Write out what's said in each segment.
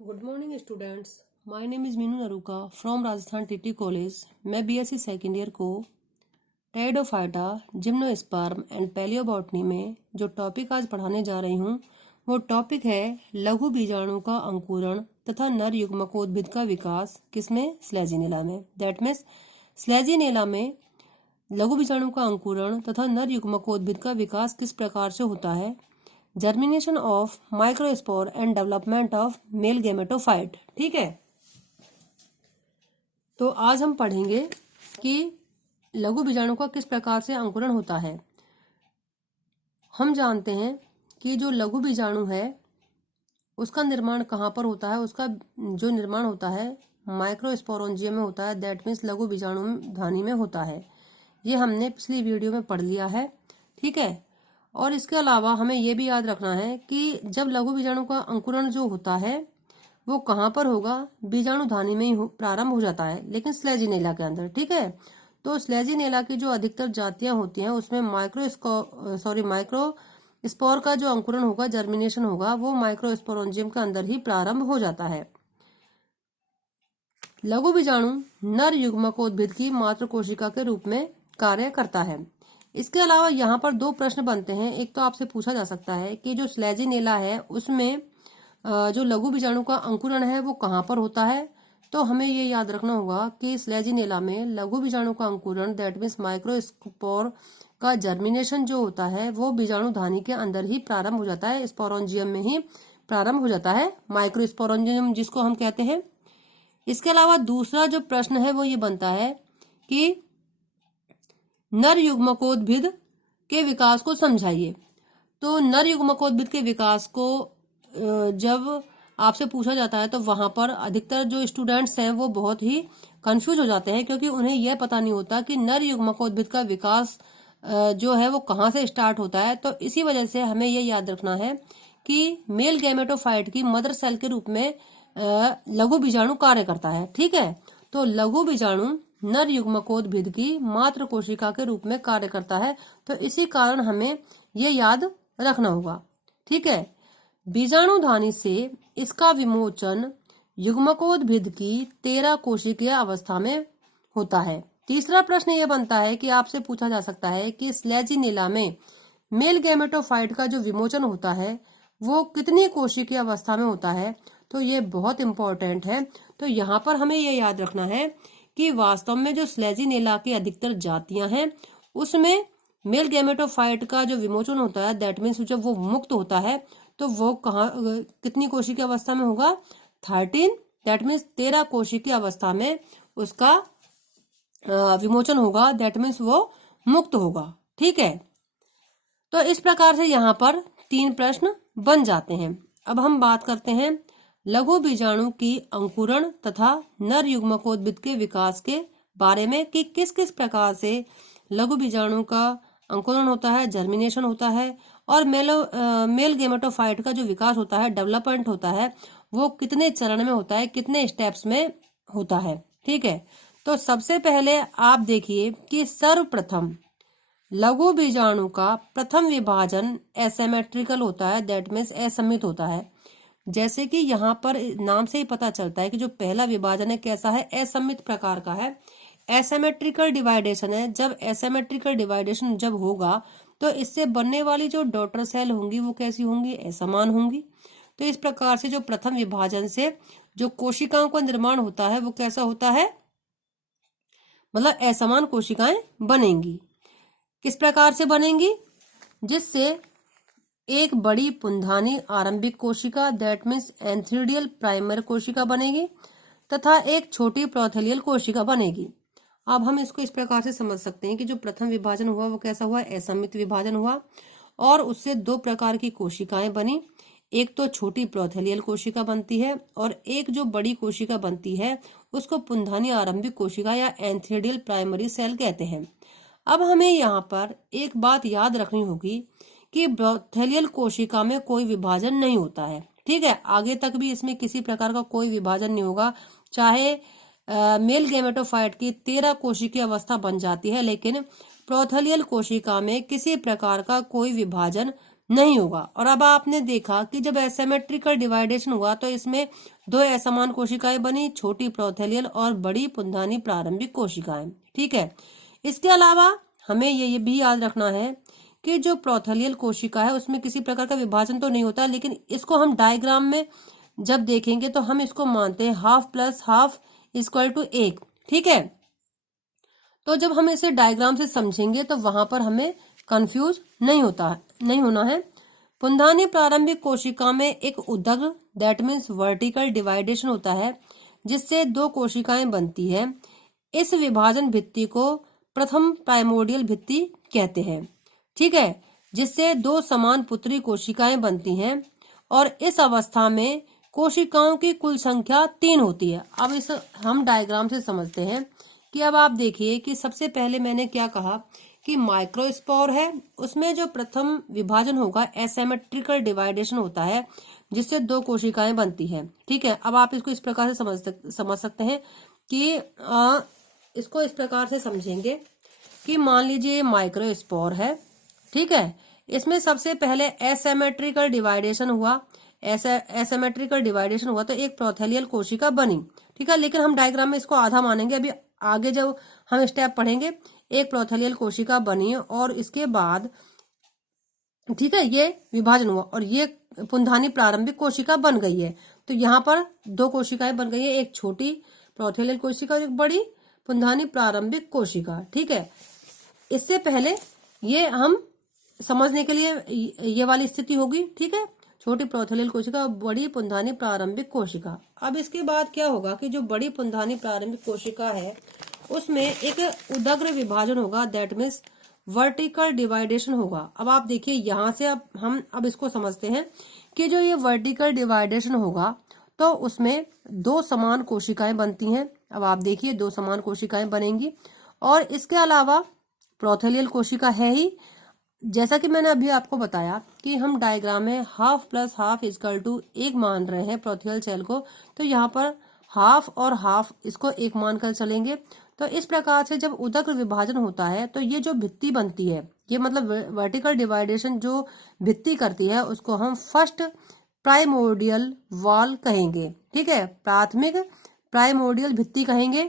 Good morning students. My name is Meenu Naruka from Rajasthan TT college. मैं BSc second year को pteridophyta, gymnosperm and palaeobotany में जो topic आज पढ़ाने जा रही हूँ वो टॉपिक है लघु बीजाणु का अंकुरण तथा नर युग्मकोद्भिद का विकास। किसमें? स्लेजिनेला में। दैट मीन्स स्लेजिनेला में लघु बीजाणु का अंकुरण तथा नर युग्मकोद्भिद का विकास किस प्रकार से होता है। Germination of microspore and development of male gametophyte. ठीक है, तो आज हम पढ़ेंगे कि लघु बीजाणु का किस प्रकार से अंकुरण होता है। हम जानते हैं कि जो लघु बीजाणु है उसका निर्माण कहाँ पर होता है। उसका जो निर्माण होता है माइक्रोस्पोरेंजियम में होता है। दैट मीन्स लघु बीजाणु धानी में होता है। ये हमने पिछली वीडियो में पढ़ लिया है। ठीक है, और इसके अलावा हमें यह भी याद रखना है कि जब लघु बीजाणु का अंकुरण जो होता है वो कहाँ पर होगा, बीजाणु धानी में ही प्रारंभ हो जाता है, लेकिन स्लेजिनेला के अंदर। ठीक है, तो स्लेजिनेला की जो अधिकतर जातियां होती हैं उसमें माइक्रो स्पोर का जो अंकुरण होगा, जर्मिनेशन होगा, वो माइक्रोस्पोरेंजियम के अंदर ही प्रारंभ हो जाता है। लघु बीजाणु नर युग्मकोद्भिद की मातृ कोशिका के रूप में कार्य करता है। इसके अलावा यहाँ पर दो प्रश्न बनते हैं। एक तो आपसे पूछा जा सकता है कि जो स्लेजिनेला है उसमें जो लघु बीजाणु का अंकुरण है वो कहाँ पर होता है। तो हमें ये याद रखना होगा कि स्लेजिनेला में लघु बीजाणु का अंकुरण दैट मीन्स माइक्रोस्पोर का जर्मिनेशन जो होता है वो बीजाणु धानी के अंदर ही प्रारंभ हो जाता है, स्पोरेंजियम में ही प्रारंभ हो जाता है, माइक्रोस्पोरेंजियम जिसको हम कहते हैं। इसके अलावा दूसरा जो प्रश्न है वो ये बनता है कि नर युग्मकोद्भिद के विकास को समझाइए। तो नर युग्मकोद्भिद के विकास को जब आपसे पूछा जाता है तो वहां पर अधिकतर जो स्टूडेंट्स हैं वो बहुत ही कंफ्यूज हो जाते हैं, क्योंकि उन्हें यह पता नहीं होता कि नर युग्मकोद्भिद का विकास जो है वो कहाँ से स्टार्ट होता है। तो इसी वजह से हमें यह याद रखना है कि मेल गैमेटोफाइट की मदर सेल के रूप में लघु बीजाणु कार्य करता है। ठीक है, तो लघु बीजाणु नर युग्मकोद्भिद की मातृ कोशिका के रूप में कार्य करता है। तो इसी कारण हमें ये याद रखना होगा। ठीक है, बीजाणु धानी से इसका विमोचन युग्मकोद्भिद की 13 कोशिकीय अवस्था में होता है। तीसरा प्रश्न यह बनता है कि आपसे पूछा जा सकता है कि स्लेजिनेला में मेल गैमेटोफाइट का जो विमोचन होता है वो कितनी कोशिकीय अवस्था में होता है। तो ये बहुत इंपॉर्टेंट है। तो यहाँ पर हमें यह याद रखना है कि वास्तव में जो स्लेजिनेला की अधिकतर जातियां हैं उसमें मेल गैमेटोफाइट का जो विमोचन होता है दैट मीन्स जब वो मुक्त होता है तो वो कितनी कोशिकीय अवस्था में होगा, 13। दैट मीन्स 13 कोशिकीय अवस्था में उसका विमोचन होगा। दैट मीन्स वो मुक्त होगा। ठीक है, तो इस प्रकार से यहाँ पर 3 प्रश्न बन जाते हैं। अब हम बात करते हैं लघु बीजाणु की अंकुरण तथा नर युग्मकोद्भिद के विकास के बारे में कि किस किस प्रकार से लघु बीजाणु का अंकुरण होता है, जर्मिनेशन होता है, और मेल गैमेटोफाइट का जो विकास होता है, डेवलपमेंट होता है, वो कितने चरण में होता है, कितने स्टेप्स में होता है। ठीक है, तो सबसे पहले आप देखिए कि सर्वप्रथम लघु बीजाणु का प्रथम विभाजन एसिमेट्रिकल होता है। दैट मीन्स असममित होता है। जैसे कि यहाँ पर नाम से ही पता चलता है कि जो पहला विभाजन है कैसा है, असममित प्रकार का है, एसिमेट्रिकल डिवाइडेशन है। जब एसिमेट्रिकल डिवाइडेशन जब होगा तो इससे बनने वाली जो डॉटर सेल होंगी वो कैसी होंगी, असमान होंगी। तो इस प्रकार से जो प्रथम विभाजन से जो कोशिकाओं का निर्माण होता है वो कैसा होता है, मतलब असमान कोशिकाएं बनेंगी। किस प्रकार से बनेंगी, जिससे एक बड़ी पुंधानी आरंभिक कोशिका दैट मीन्स एंथ्रीडियल प्राइमर कोशिका बनेगी तथा एक छोटी प्रोथेलियल कोशिका बनेगी। अब हम इसको इस प्रकार से समझ सकते हैं कि जो प्रथम विभाजन हुआ वो कैसा हुआ, असममित विभाजन हुआ, और उससे 2 प्रकार की कोशिकाएं बनी। एक तो छोटी प्रोथेलियल कोशिका बनती है और एक जो बड़ी कोशिका बनती है उसको पुंधानी आरंभिक कोशिका या एंथ्रीडियल प्राइमरी सेल कहते हैं। अब हमें यहाँ पर एक बात याद रखनी होगी कि प्रोथेलियल कोशिका में कोई विभाजन नहीं होता है। ठीक है, आगे तक भी इसमें किसी प्रकार का कोई विभाजन नहीं होगा, चाहे मेल गैमेटोफाइट की 13 कोशिकीय अवस्था बन जाती है, लेकिन प्रोथेलियल कोशिका में किसी प्रकार का कोई विभाजन नहीं होगा। और अब आपने देखा कि जब एसिमेट्रिकल डिवाइडेशन हुआ तो इसमें दो असमान कोशिकाएं बनी, छोटी प्रोथेलियल और बड़ी पुंधानी प्रारंभिक कोशिकाएं। ठीक है, इसके अलावा हमें ये भी याद रखना है कि जो प्रोथेलियल कोशिका है उसमें किसी प्रकार का विभाजन तो नहीं होता, लेकिन इसको हम डायग्राम में जब देखेंगे तो हम इसको मानते हैं half plus half equal to 1। ठीक है, तो जब हम इसे डायग्राम से समझेंगे तो वहां पर हमें कंफ्यूज नहीं होना है। पुंधानी प्रारंभिक कोशिका में एक उदग्र दैट मीन्स वर्टिकल डिवाइडेशन होता है जिससे दो कोशिकाएं बनती है। इस विभाजन भित्ति को प्रथम प्राइमोर्डियल भित्ति कहते हैं। ठीक है, जिससे दो समान पुत्री कोशिकाएं बनती हैं और इस अवस्था में कोशिकाओं की कुल संख्या 3 होती है। अब इस हम डायग्राम से समझते हैं कि अब आप देखिए कि सबसे पहले मैंने क्या कहा कि माइक्रोस्पोर है, उसमें जो प्रथम विभाजन होगा एसिमेट्रिकल डिवाइडेशन होता है जिससे दो कोशिकाएं बनती है। ठीक है, अब आप इसको इस प्रकार से समझ सकते हैं कि इसको इस प्रकार से समझेंगे कि मान लीजिए माइक्रोस्पोर है। ठीक है, इसमें सबसे पहले एसिमेट्रिकल डिवाइडेशन हुआ, एसिमेट्रिकल डिवाइडेशन हुआ तो एक प्रोथेलियल कोशिका बनी। ठीक है, लेकिन हम डायग्राम में इसको आधा मानेंगे। अभी आगे जब हम स्टेप पढ़ेंगे, एक प्रोथेलियल कोशिका बनी और इसके बाद ठीक है ये विभाजन हुआ और ये पुंधानी प्रारंभिक कोशिका बन गई है। तो यहाँ पर दो कोशिकाएं बन गई है, एक छोटी प्रोथेलियल कोशिका और एक बड़ी पुंधानी प्रारंभिक कोशिका। ठीक है, इससे पहले ये हम समझने के लिए ये वाली स्थिति होगी। ठीक है, छोटी प्रोथेलियल कोशिका और बड़ी पुंधानी प्रारंभिक कोशिका। अब इसके बाद क्या होगा कि जो बड़ी पुंधानी प्रारंभिक कोशिका है उसमें एक उदग्र विभाजन होगा दैट मीन्स वर्टिकल डिवाइडेशन होगा। अब आप देखिए यहाँ से हम इसको समझते हैं कि जो ये वर्टिकल डिवाइडेशन होगा तो उसमें दो समान कोशिकाएं बनती हैं। अब आप देखिए दो समान कोशिकाएं बनेंगी और इसके अलावा प्रोथेलियल कोशिका है ही, जैसा कि मैंने अभी आपको बताया कि हम डायग्राम में half plus half equal to 1 मान रहे हैं प्रोथेलियल सेल को, तो यहाँ पर हाफ और हाफ इसको 1 मानकर चलेंगे। तो इस प्रकार से जब उदग्र विभाजन होता है तो ये जो भित्ति बनती है, ये मतलब वर्टिकल डिवाइडेशन जो भित्ति करती है उसको हम फर्स्ट प्राइमोर्डियल वॉल कहेंगे। ठीक है, प्राथमिक प्राइमोर्डियल भित्ति कहेंगे।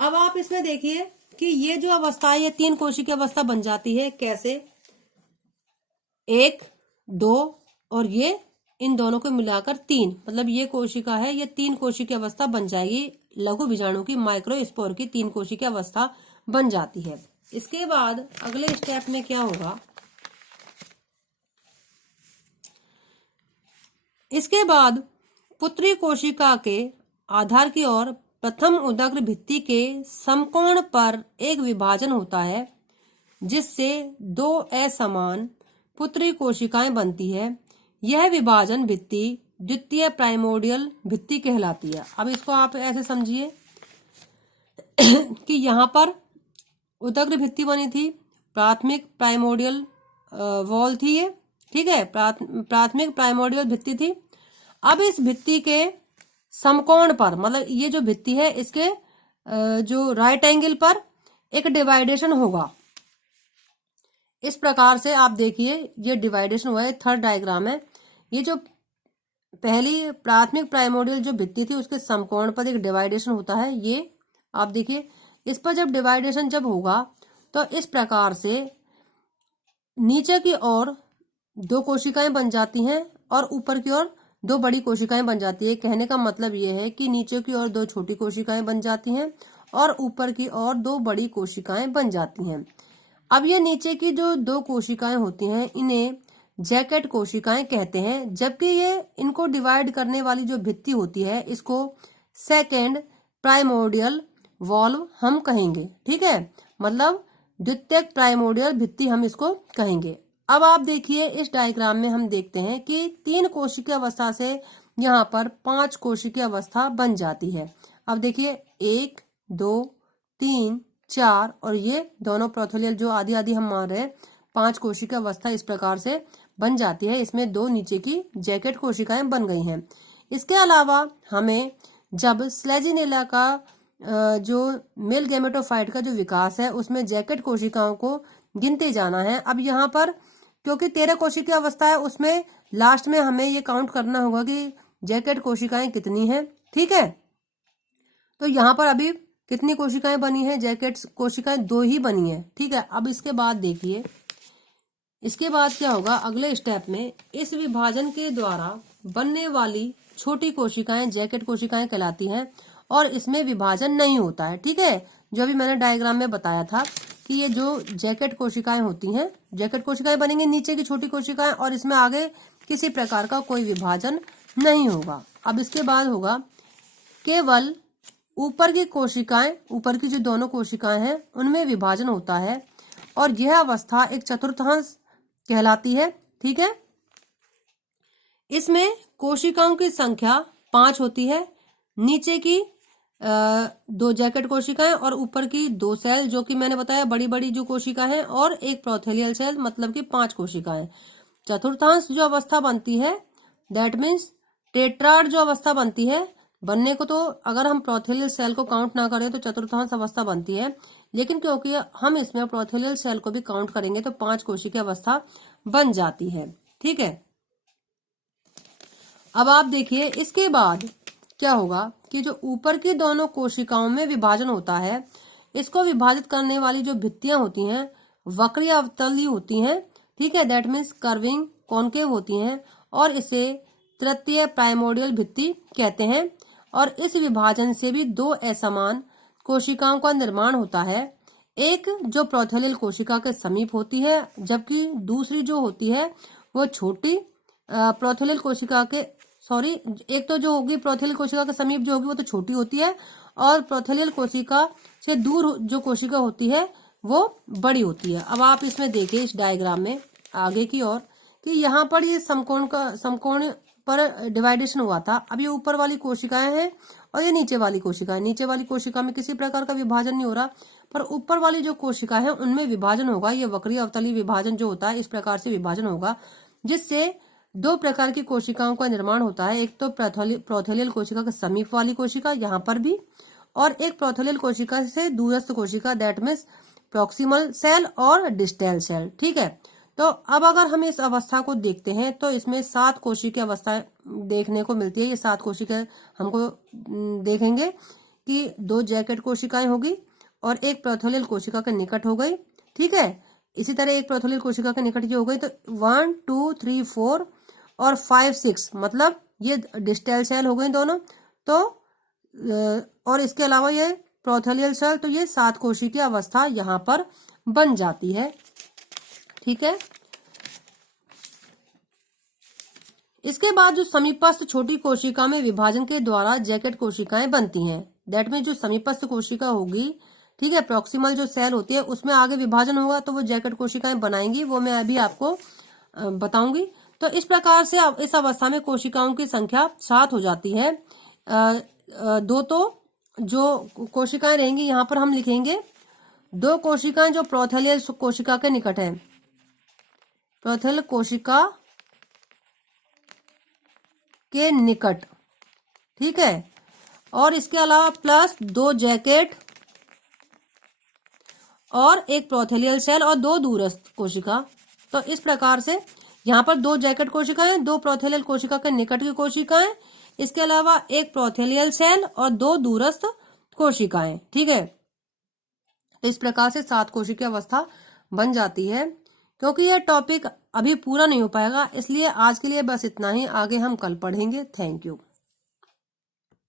अब आप इसमें देखिए कि ये जो अवस्था है ये 3 कोशिका की अवस्था बन जाती है। कैसे? 1, 2 और ये इन दोनों को मिलाकर 3, मतलब ये कोशिका है, ये 3 कोशिका की अवस्था बन जाएगी। लघु बीजाणु की माइक्रोस्पोर की 3 कोशिका की अवस्था बन जाती है। इसके बाद अगले स्टेप में क्या होगा, इसके बाद पुत्री कोशिका के आधार की ओर प्रथम उदग्र भित्ति के समकोण पर एक विभाजन होता है जिससे दो असमान पुत्री कोशिकाएं बनती है। यह विभाजन भित्ति द्वितीय प्राइमोर्डियल भित्ति कहलाती है। अब इसको आप ऐसे समझिए कि यहाँ पर उदग्र भित्ति बनी थी, प्राथमिक प्राइमोर्डियल वॉल थी ये। ठीक है, प्राथमिक प्राइमोर्डियल भित्ति थी। अब इस भित्ति के समकोण पर, मतलब ये जो भित्ति है इसके जो राइट एंगल पर एक डिवाइडेशन होगा। इस प्रकार से आप देखिए ये डिवाइडेशन हुआ है, थर्ड डायग्राम है। ये जो पहली प्राथमिक प्राइमोर्डियल जो भित्ति थी उसके समकोण पर एक डिवाइडेशन होता है। ये आप देखिए इस पर जब डिवाइडेशन जब होगा तो इस प्रकार से नीचे की ओर 2 कोशिकाएं बन जाती हैं और ऊपर की ओर 2 बड़ी कोशिकाएं बन जाती है। कहने का मतलब ये है कि नीचे की ओर 2 छोटी कोशिकाएं बन जाती हैं और ऊपर की ओर 2 बड़ी कोशिकाएं बन जाती हैं। अब ये नीचे की जो 2 कोशिकाएं होती हैं इन्हें जैकेट कोशिकाएं कहते हैं, जबकि ये इनको डिवाइड करने वाली जो भित्ति होती है इसको सेकेंड प्राइमोर्डियल वॉल्व हम कहेंगे। ठीक है, मतलब द्वितीयक प्राइमोर्डियल भित्ति हम इसको कहेंगे। अब आप देखिए इस डायग्राम में हम देखते हैं कि 3 कोशिकीय अवस्था से यहाँ पर 5 कोशिकीय अवस्था बन जाती है। अब देखिए 1, 2, 3, 4 और ये दोनों प्रोथेलियल जो आधी आधी हम मान रहे हैं 5 कोशिकीय अवस्था इस प्रकार से बन जाती है। इसमें 2 नीचे की जैकेट कोशिकाएं बन गई हैं। इसके अलावा हमें जब स्लेजिनेला का जो मेल गैमेटोफाइट का जो विकास है उसमें जैकेट कोशिकाओं को गिनते जाना है। अब यहाँ पर क्योंकि 13 कोशिकीय अवस्था है, उसमें लास्ट में हमें ये काउंट करना होगा कि जैकेट कोशिकाएं कितनी हैं। ठीक है, तो यहाँ पर अभी कितनी कोशिकाएं बनी हैं? जैकेट कोशिकाएं 2 ही बनी है। ठीक है, अब इसके बाद देखिए, इसके बाद क्या होगा अगले स्टेप में, इस विभाजन के द्वारा बनने वाली छोटी कोशिकाएं जैकेट कोशिकाएं कहलाती हैं और इसमें विभाजन नहीं होता है। ठीक है, जो भी मैंने डायग्राम में बताया था कि ये जो जैकेट कोशिकाएं होती हैं, जैकेट कोशिकाएं बनेंगी नीचे की छोटी कोशिकाएं और इसमें आगे किसी प्रकार का कोई विभाजन नहीं होगा। अब इसके बाद होगा केवल ऊपर की कोशिकाएं, ऊपर की जो दोनों कोशिकाएं हैं उनमें विभाजन होता है और यह अवस्था एक चतुर्थांश कहलाती है। ठीक है, इसमें कोशिकाओं की संख्या 5 होती है, नीचे की 2 जैकेट कोशिकाएं और ऊपर की 2 सेल, जो कि मैंने बताया बड़ी बड़ी जो कोशिका है, और एक प्रोथेलियल सेल, मतलब कि 5 कोशिकाएं। चतुर्थांश जो अवस्था बनती है, दैट मीन्स टेट्राड जो अवस्था बनती है, बनने को तो अगर हम प्रोथेलियल सेल को काउंट ना करें तो चतुर्थांश अवस्था बनती है, लेकिन क्योंकि हम इसमें प्रोथेलियल सेल को भी काउंट करेंगे तो 5 कोशिकीय अवस्था बन जाती है। ठीक है, अब आप देखिए इसके बाद क्या होगा कि जो ऊपर की दोनों कोशिकाओं में विभाजन होता है, इसको विभाजित करने वाली जो भित्तियां होती हैं वक्रीय अवतली होती हैं। ठीक है, दैट मीन्स कर्विंग कॉन्केव होती हैं और इसे तृतीय प्राइमोर्डियल भित्ति कहते हैं। और इस विभाजन से भी 2 असमान कोशिकाओं का निर्माण होता है, एक जो प्रोथेलियल कोशिका के समीप होती है जबकि दूसरी जो होती है वो छोटी प्रोथेलियल कोशिका के एक तो जो होगी प्रोथेलियल कोशिका के समीप जो होगी वो तो छोटी होती है और प्रोथेलियल कोशिका से दूर जो कोशिका होती है वो बड़ी होती है। अब आप इसमें देखिए इस डायग्राम में आगे की ओर कि यहाँ पर ये समकोण पर डिवाइडेशन हुआ था। अब ये ऊपर वाली कोशिकाएं हैं और ये नीचे वाली कोशिकाएं, नीचे वाली कोशिका में किसी प्रकार का विभाजन नहीं हो रहा, पर ऊपर वाली जो कोशिका है उनमें विभाजन होगा। ये वक्रीय अवतली विभाजन जो होता है इस प्रकार से विभाजन होगा, जिससे 2 प्रकार की कोशिकाओं का निर्माण होता है। एक तो प्रोथेलियल कोशिका के समीप वाली कोशिका यहाँ पर भी, और एक प्रोथेलियल कोशिका से दूरस्थ कोशिका, दैट मीन्स प्रॉक्सिमल सेल और डिस्टल सेल। ठीक है, तो अब अगर हम इस अवस्था को देखते हैं तो इसमें 7 कोशिकीय अवस्था देखने को मिलती है। ये 7 कोशिकाएं हमको देखेंगे कि 2 जैकेट कोशिकाएं होगी और एक प्रोथेलियल कोशिका के निकट हो गई। ठीक है, इसी तरह एक प्रोथेलियल कोशिका के निकट की हो गई, तो 1 2 3 4 और 5 6 मतलब ये डिस्टल सेल हो गई दोनों। तो और इसके अलावा ये प्रोथेलियल सेल, तो ये 7 कोशिकीय अवस्था यहाँ पर बन जाती है। ठीक है, इसके बाद जो समीपस्थ छोटी कोशिका में विभाजन के द्वारा जैकेट कोशिकाएं बनती हैं। दैट मीन जो समीपस्थ कोशिका होगी, ठीक है, प्रॉक्सिमल जो सेल होती है उसमें आगे विभाजन होगा तो वो जैकेट कोशिकाएं बनाएंगी, वो मैं अभी आपको बताऊंगी। तो इस प्रकार से इस अवस्था में कोशिकाओं की संख्या 7 हो जाती है। 2 तो जो कोशिकाएं रहेंगी यहाँ पर हम लिखेंगे 2 कोशिकाएं जो प्रोथेलियल कोशिका के निकट है, प्रोथेलियल कोशिका के निकट। ठीक है, और इसके अलावा प्लस 2 जैकेट और एक प्रोथेलियल सेल और 2 दूरस्थ कोशिका। तो इस प्रकार से यहाँ पर 2 जैकेट कोशिकाएं, 2 प्रोथेलियल कोशिका के निकट की कोशिकाएं, इसके अलावा एक प्रोथेलियल सेल और 2 दूरस्थ कोशिकाएं। ठीक है, इस प्रकार से 7 कोशिकीय अवस्था बन जाती है। क्योंकि यह टॉपिक अभी पूरा नहीं हो पाएगा इसलिए आज के लिए बस इतना ही, आगे हम कल पढ़ेंगे। Thank you.